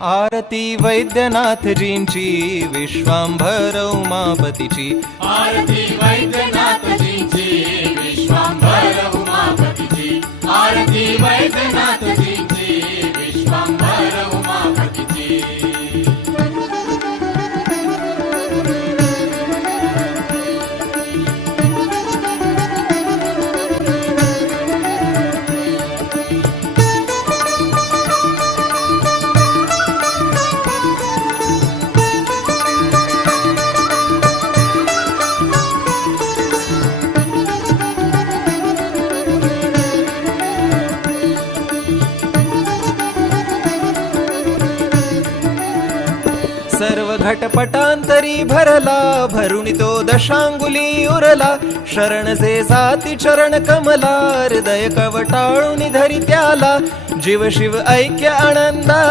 आरती वैद्यनाथजींची विश्वांभर उमापतीची आरती वैद्यनाथजींची विश्वांभर उमापतीची आरती वैद्यनाथजींची विश्वांभर उमापतीची सर्व घटपटांतरी भरला भरुणी तो दशांगुली उरला शरण से साती चरण कमला हृदय कवटाळून धरी त्याला जीव शिव ऐक्य आनंदा